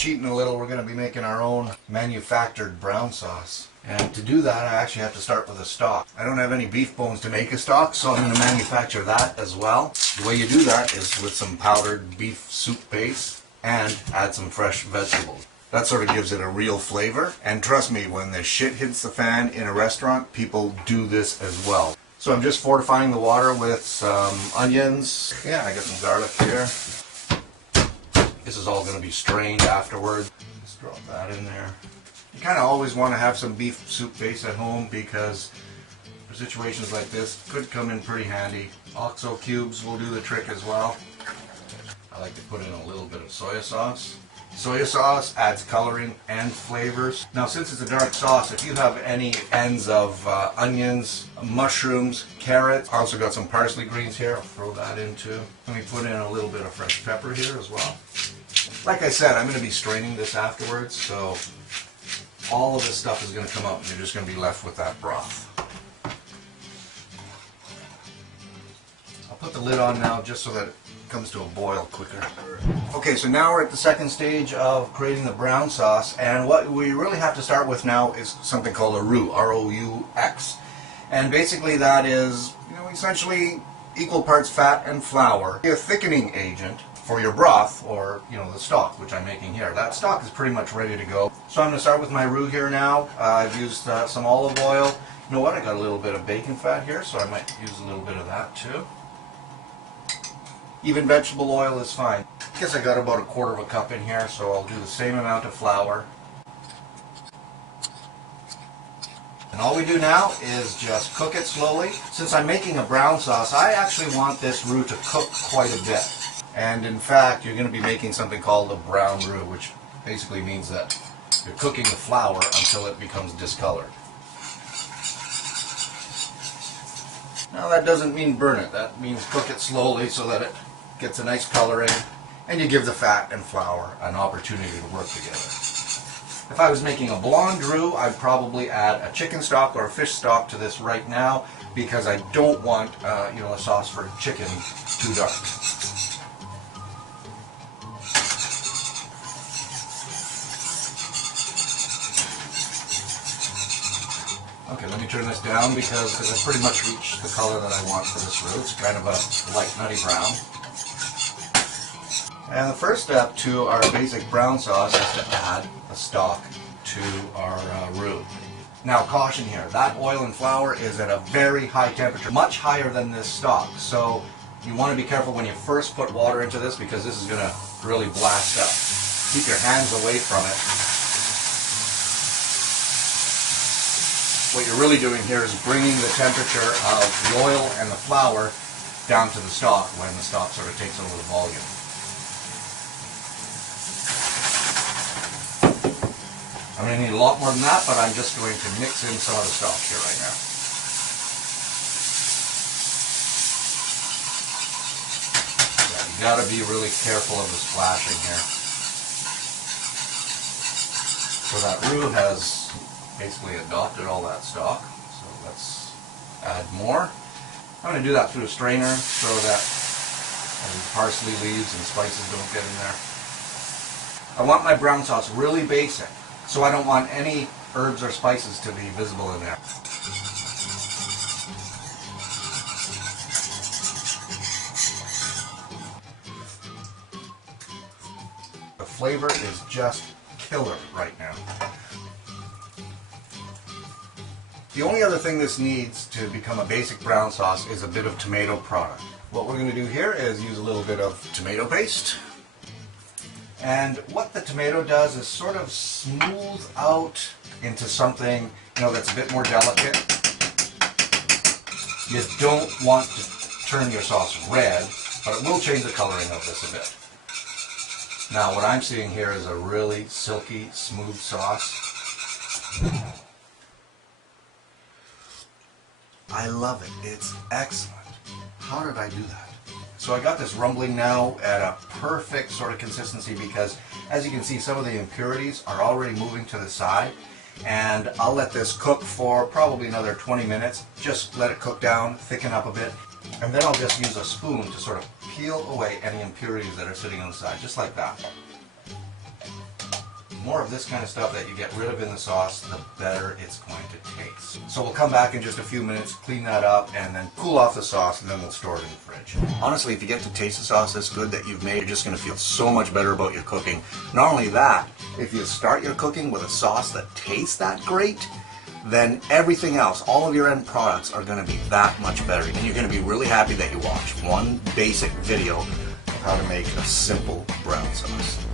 cheating a little. We're going to be making our own manufactured brown sauce. And to do that, I actually have to start with a stock. I don't have any beef bones to make a stock, so I'm going to manufacture that as well. The way you do that is with some powdered beef soup base and add some fresh vegetables. That sort of gives it a real flavor. And trust me, when the shit hits the fan in a restaurant, people do this as well. So I'm just fortifying the water with some onions. Yeah, I got some garlic here. This is all going to be strained afterward. Let's drop that in there. You kind of always want to have some beef soup base at home because for situations like this, could come in pretty handy. OXO cubes will do the trick as well. I like to put in a little bit of soy sauce. Soy sauce adds coloring and flavors. Now since it's a dark sauce, if you have any ends of onions, mushrooms, carrots, I also got some parsley greens here, I'll throw that in too. Let me put in a little bit of fresh pepper here as well. Like I said, I'm going to be straining this afterwards, so all of this stuff is going to come out and you're just going to be left with that broth. I'll put the lid on now just so that it comes to a boil quicker. Okay, so now we're at the second stage of creating the brown sauce, and what we really have to start with now is something called a roux, R-O-U-X. And basically that is, essentially equal parts fat and flour. A thickening agent for your broth, or the stock, which I'm making here. That stock is pretty much ready to go. So I'm going to start with my roux here now. I've used some olive oil. You know what, I got a little bit of bacon fat here, so I might use a little bit of that too. Even vegetable oil is fine. I guess I got about 1/4 cup in here, so I'll do the same amount of flour. And all we do now is just cook it slowly. Since I'm making a brown sauce, I actually want this roux to cook quite a bit. And in fact, you're going to be making something called a brown roux, which basically means that you're cooking the flour until it becomes discolored. Now that doesn't mean burn it, that means cook it slowly so that it gets a nice coloring and you give the fat and flour an opportunity to work together. If I was making a blonde roux, I'd probably add a chicken stock or a fish stock to this right now because I don't want a sauce for chicken too dark. Okay, let me turn this down because I've pretty much reached the color that I want for this roux. It's kind of a light nutty brown. And the first step to our basic brown sauce is to add a stock to our roux. Now caution here, that oil and flour is at a very high temperature, much higher than this stock. So you want to be careful when you first put water into this because this is going to really blast up. Keep your hands away from it. What you're really doing here is bringing the temperature of the oil and the flour down to the stock when the stock sort of takes over the volume. I'm going to need a lot more than that, but I'm just going to mix in some of the stock here right now. Yeah, you got to be really careful of the splashing here. So that roux has basically adopted all that stock, so let's add more. I'm going to do that through a strainer so that any parsley leaves and spices don't get in there. I want my brown sauce really basic, so I don't want any herbs or spices to be visible in there. The flavor is just killer right now. The only other thing this needs to become a basic brown sauce is a bit of tomato product. What we're going to do here is use a little bit of tomato paste. And what the tomato does is sort of smooth out into something, that's a bit more delicate. You don't want to turn your sauce red, but it will change the coloring of this a bit. Now what I'm seeing here is a really silky, smooth sauce. I love it. It's excellent. How did I do that? So I got this rumbling now at a perfect sort of consistency because, as you can see, some of the impurities are already moving to the side. And I'll let this cook for probably another 20 minutes. Just let it cook down, thicken up a bit. And then I'll just use a spoon to sort of peel away any impurities that are sitting on the side, just like that. more of this kind of stuff that you get rid of in the sauce, the better it's going to taste. So we'll come back in just a few minutes, clean that up, and then cool off the sauce, and then we'll store it in the fridge. Honestly, if you get to taste the sauce this good that you've made, you're just going to feel so much better about your cooking. Not only that, if you start your cooking with a sauce that tastes that great, then everything else, all of your end products are going to be that much better. And you're going to be really happy that you watched one basic video of how to make a simple brown sauce.